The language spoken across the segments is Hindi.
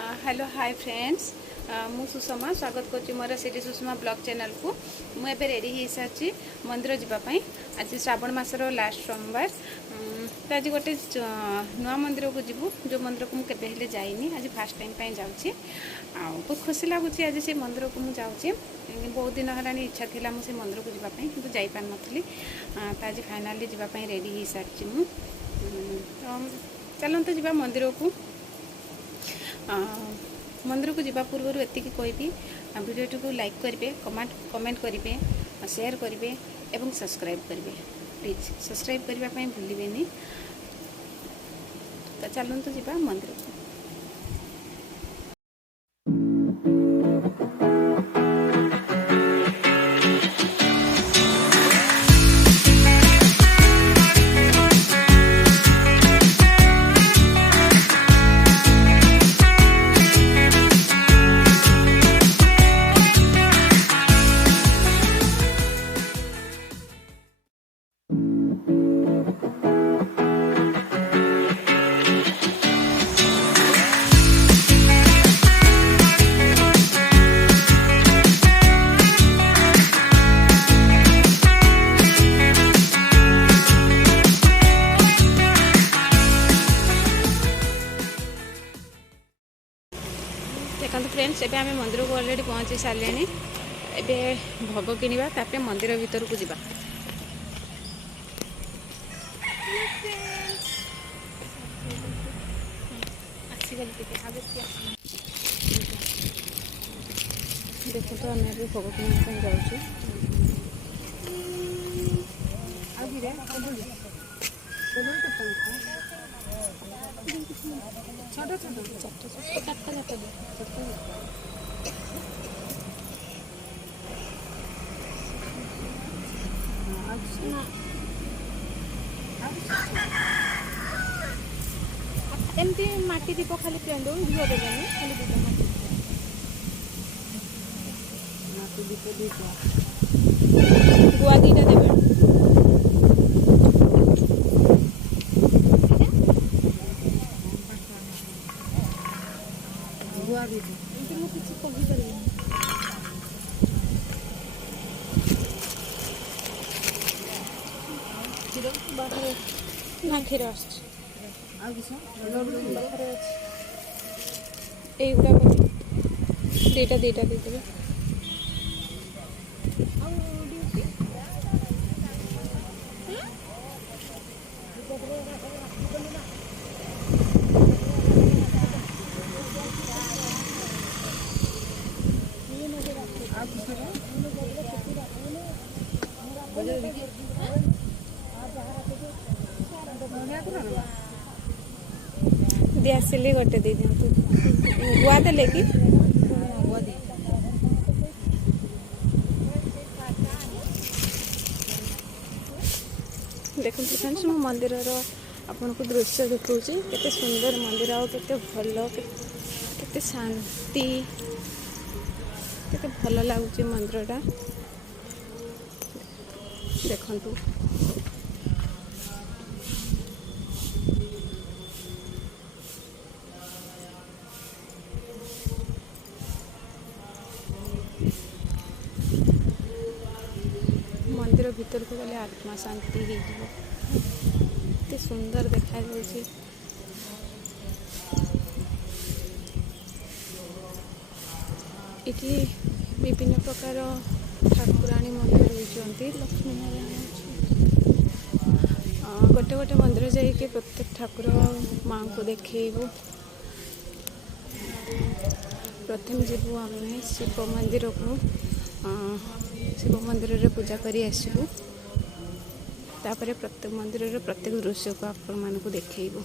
हेलो हाय फ्रेंड्स मु सुषमा स्वागत करुँच मोर सिटी सुषमा ब्लॉग चैनल को मुझे रेडी हो सारी मंदिर जावाई आज श्रावण मासर लास्ट सोमवार तो आज गोटे नुआ मंदिर को जीवु जो मंदिर को मुझे जाइनी आज फास्ट टाइम जाऊँगी बहुत खुशी लगुच आज से मंदिर को मुझे जाऊँगी बहुत दिन है इच्छा थी मुझे मंदिर को जावाई कि जापार नी तो आज फाइनाली जावाई रेडी हो सारी मु चलते जा मंदिर को मंदिर को जावा पूर्व एति कहबी वीडियो को लाइक करेंगे कमेंट करेंगे शेयर करेंगे एवं सब्सक्राइब करेंगे प्लीज सब्सक्राइब करने भूलें तो चलते जावा मंदिर को। देखो फ्रेंड्स एबे आमे मंदिर को ऑलरेडी पहुंची सारे एबे भोग किनिबा तापरे मंदिर भीतर को जीवा। देखो तो आम अभी भोग किना जाऊँ छोटा एमती माटी दीप खाली पिंडो घिओ देवेनि खाली दीप माटी दीप गुआ दीटा देवे गुआ दीटा किसी कही पारे ना क्षीर आगुड़ा दीटा दीटा देदेवे दिली गोटे दे दिंतु गुआ देले कि देखो फ्रेंड्स मो मंदिर आपन को दृश्य देखौची केते सुंदर मंदिर आ केते भलो केते शांति केते भलो लागुची मंदिरटा देखंतु। मंदिर भीतर को गले आत्मा शांति हो सुंदर देखा जाए। इटी विभिन्न प्रकार ठाकुराणी मंदिर होती लक्ष्मी नारायण गोटे गोटे मंदिर जाइए प्रत्येक ठाकुर माँ को देखू। प्रथम जीवु आम शिव मंदिर को शिव मंदिर रे पूजा करी आसबू तापरे प्रत्येक मंदिर रे प्रत्येक दृश्य को आपण मानकु देखैबू।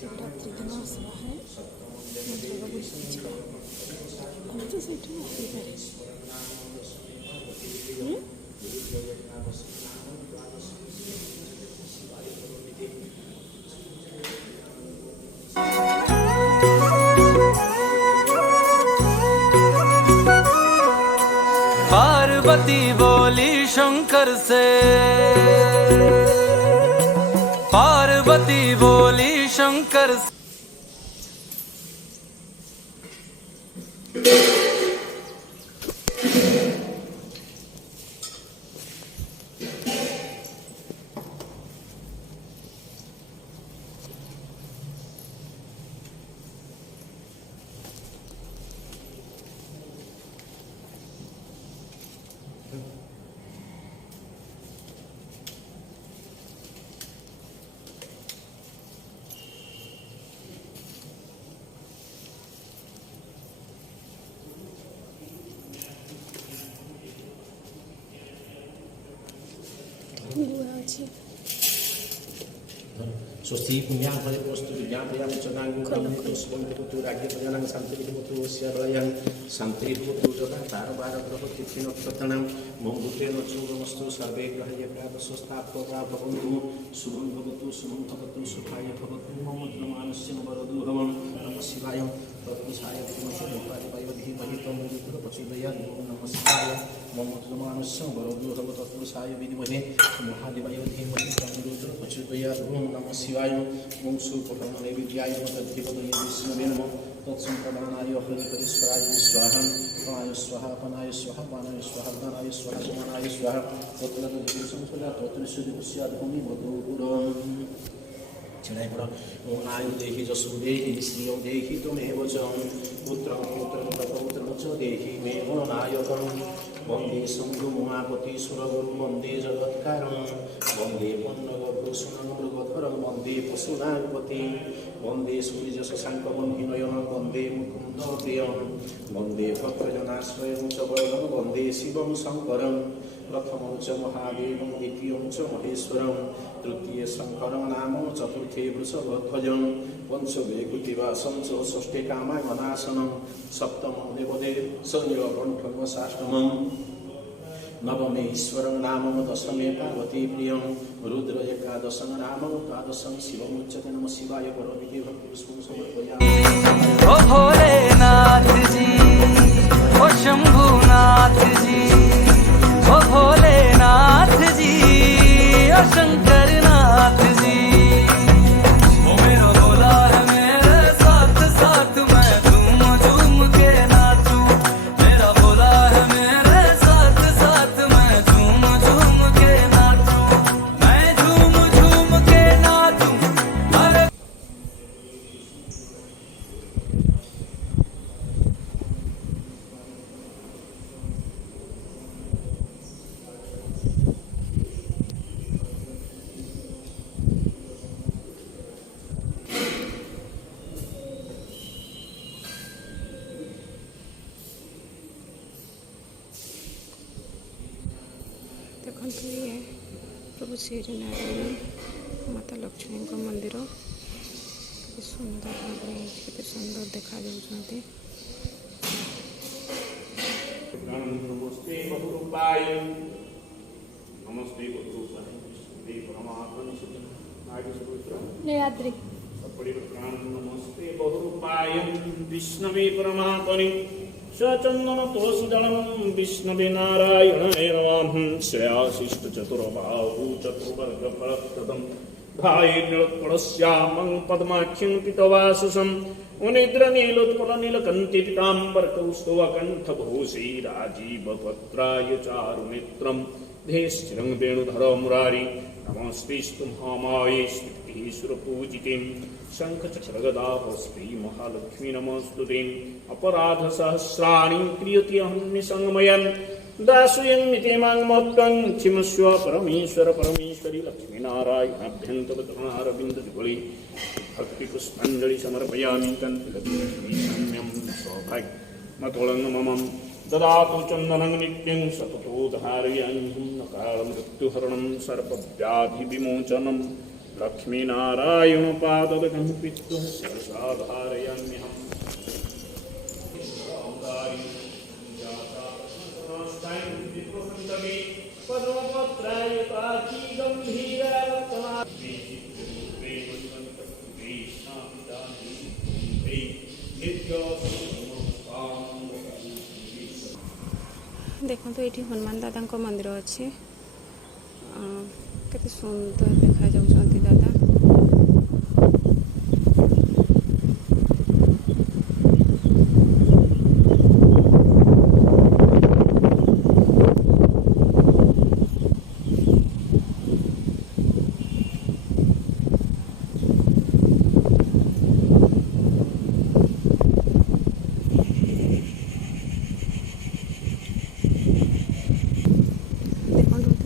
शिवरात्रि दिन आसवा है मंदिर बुझा हम तो से पार्वती बोली शंकर से, पार्वती बोली शंकर से। स्वस्ति पुण्या फले वस्तु विज्ञान प्रयाम चनांग ब्रह्मतो सुबंधतो राज्य प्रजानां शांति विमुतो स्यालयं शांति विमुतो जगह तार बार ग्रह तिथि नक्षत्रणां मंगुते नक्षत्रमस्तु सर्वे ग्रह एकादश स्थापका भवन्तु शुभं भवतु सुखाय भवतु मम मानस्य वरदुहवं नमः शिवाय तत्पुरुषाय विद्महे महादेवाय धीमहि तन्नो प्रचोदयात् नमः शिवाय मम मानस्य वरदुहवं तत्पुरुषाय विद्महे महादेवाय धीमहि तन्नो प्रचोदयात् नमः शिवाय ओम सुपठने विद्याय तद्धिपतये विष्णुवे नमः तत्संप्रदानाय हरिपरेश्वराय स्वाहा पनाय स्वाहा पनाय स्वाहा पानाय स्वाहा दानाय स्वाहा समानाय स्वाहा तत्लद् संसदा तत्रिशुदिस्याद् भूमि मधुपुरम् चढ़ाई पड़ा ओम आयु देहि जसु देहि श्रियं देहि त्वमेव च पुत्रं पौत्रं च देहि मे नायकं वन्दे शम्भु उमापति सुरगुरु वन्दे जगत्कारं वन्दे पन्नगभूषणं मृगधरं वन्दे पशुनागपति वन्दे सूर्यशशाङ्कवह्निनयनं वन्दे मुकुन्दप्रियं वन्दे भक्तजनाश्रयं च वरदं वन्दे शिवं शङ्करं प्रथमं च महादेवं द्वितीयं च महेश्वरं तृतीये शङ्करं नाम चतुर्थे वृषभध्वजं पंचमे कृतिवासं च षष्ठे कामायमनाशनं सप्तमं देवदेव संयोगण्ठमसाष्टमं नवमे ईश्वरं नामं दशमे पार्वती प्रियं रुद्र एकादशं नामं द्वादशं शिवमुच्यते नमः शिवाय करोमि भक्तिपुष्पं समर्पयामि। ओ भोलेनाथ जी, ओ शंभुनाथ जी, ओ भोलेनाथ जी, ओ शंकरनाथ जी। ओ मेरा भोला है मेरे साथ साथ मैं झूम झूम के नाचूं। मेरा भोला है मेरे साथ साथ मैं झूम झूम के नाचूं। मैं झूम झूम के नाचूं। अरे देखो ये प्रभु श्री नारायण माता लक्ष्मी मंदिर के सुंदर भाव के सुंदर देखा जाते नमस्ते बहुरूपाय नमस्ते बहुरूपाय नमस्ते नीलाद्रि नमस्ते बहुरूपाय विष्णवे परमात्मने सचंदन तुलसी दलम विष्णवे नारायणाय नमः श्रेयाशिष्ट चतुर्बाहु चतुर्वर्ग फलप्रदम भाईर्नृत्पलश्यामं पद्माख्यं पितवाससं उनिद्रनीलोत्पल नीलकन्ति पीताम्बरकौस्तुभकण्ठभूषी राजीवपत्राय चारुनेत्रं धेश्चिरं वेणुधर मुरारी नमस्तेस्तु महामाये स्तुतिः सुरपूजितीं शङ्खचक्रगदाभस्त्री महालक्ष्मी नमस्तुते अपराधसहस्राणि क्रियति अहं निसंमयन् दासुयन्मिति मां मत्वं क्षिमस्व परमेश्वर परमेश्वरी लक्ष्मीनारायणाभ्यन्तरविन्दजुगले भक्तिपुष्पाञ्जलि समर्पयामि कण्ठलक्ष्मीसम्यं सौभाग्यमतुलं मम ददातु चन्दनं नित्यं सततो धारयामि कालमृत्युहरणं सर्वव्याधिविमोचनं लक्ष्मीनारायणपादकं पित्वा साधारयाम्यहम् देखो तो ये हनुमान दादा मंदिर अच्छे केते सुंदर देखा जाउछंती दादा।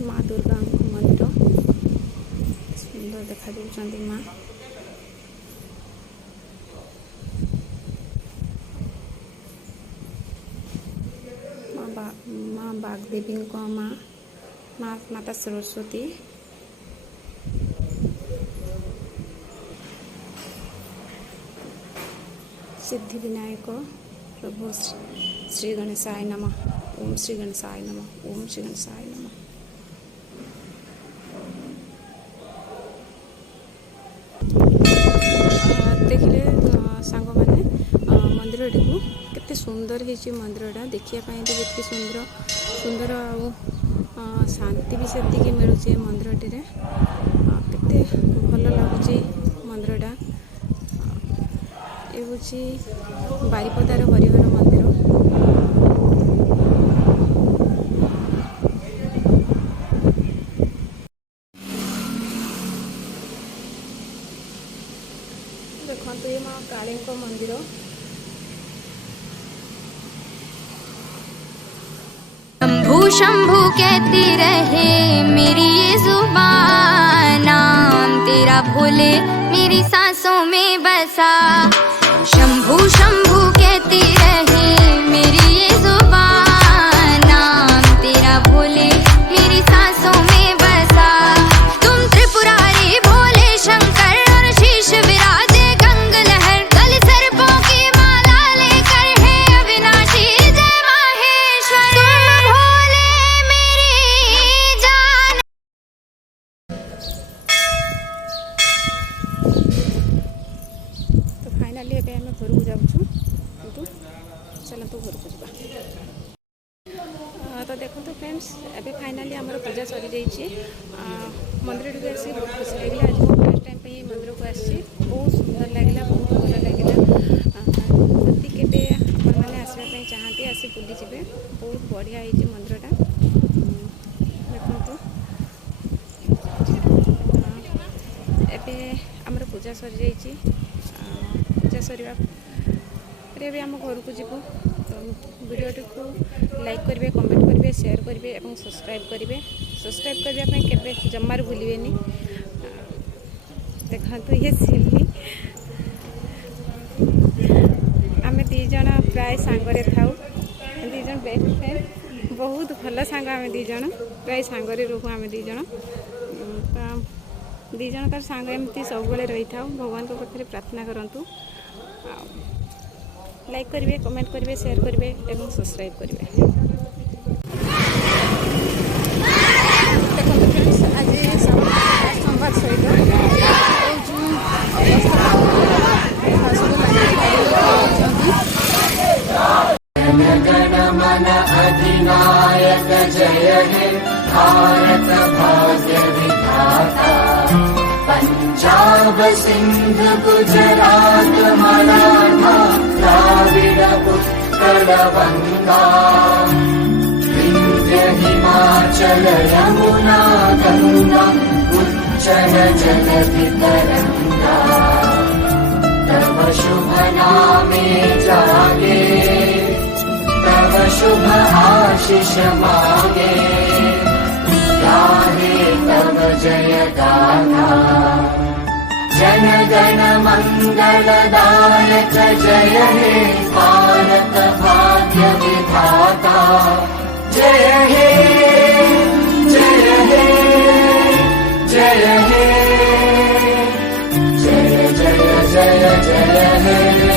माँ दुर्गा मंदिर सुंदर देखा जाउछंती माँ। माँ बागदेवी माँ माता सरस्वती सिद्धि विनायक प्रभु श्री गणेशाय नमः। ओम श्री गणेशाय नमः। ओम श्री गणेशाय नमः। देखिले सांग मैंने मंदिर टी केते सुंदर है मंदिरटा देखापी तो जितनी सुंदर सुंदर शांति भी से मिलूँ मंदिरटी केते भल लगुच मंदिरटा। ये हूँ बारिपदार हरिहर मंदिर। देखो ये माँ काली मंदिर शंभू शंभू कहती रहे मेरी ये जुबान, नाम तेरा भोले मेरी सांसों में बसा। शंभू शंभू कहती रहे मेरी ये जुबान, नाम तेरा भोले मेरी सांसों में बसा। तुम त्रिपुरारी भोले शंकर और शीश विराजे गंग लहर, गल सर्पों की माला लेकर है अविनाशी जय माहेश्वर। तुम भोले मेरी जान। तो फाइनाली एबे आम घर को जाऊँ चलो तो घर को जा। तो देखो तो फ्रेंड्स एबे फाइनाली आमर पूजा सरी जाइए। मंदिर टी आसी बहुत खुशी लगे। आज मैं फर्स्ट टाइम पे मंदिर को आसी बहुत सुंदर लगे बहुत भल लगे। जदि केबे मैंने आसवाई चाहती आसी बुली जी बहुत बढ़िया है मंदिरटा देखो। एबे आमर पूजा सरी जाइए। पूजा सरिया भी आम घर को जीवु। तो वीडियोटी को लाइक करेंगे, कमेंट करेंगे, शेयर करेंगे और सब्सक्राइब करेंगे। सब्सक्राइब करने के जमार भूलिए। देखा तो ये सिल्ली आम दीज प्राय सांगरे थाऊ। दीज बेस्ट फ्रेंड बहुत भल सांग। आम दीज प्राय सांगरे रोहू। आम दीज दीजणकार सांग एमती सब रही था। भगवान को पाखे प्रार्थना करूँ। लाइक करेंगे, कमेंट करेंगे, शेयर करेंगे और सब्सक्राइब करेंगे। देखो फ्रेंड्स आज सोमवार सहित गण अधिनायक जय हे भारत भाग्य विधाता। पंजाब सिंध गुजरात मराठा द्राविड उत्कल गंगा। विंध्य हिमाचल यमुना गंगा उच्चल जलधि तरंगा। तव शुभ नामे जागे, तव शुभ आशीष मांगे। गाहे तव जय गाथा, जन गण मंगलदायक जय हे भारत भाग्य विधाता। जय हे जय हे जय हे। जय हे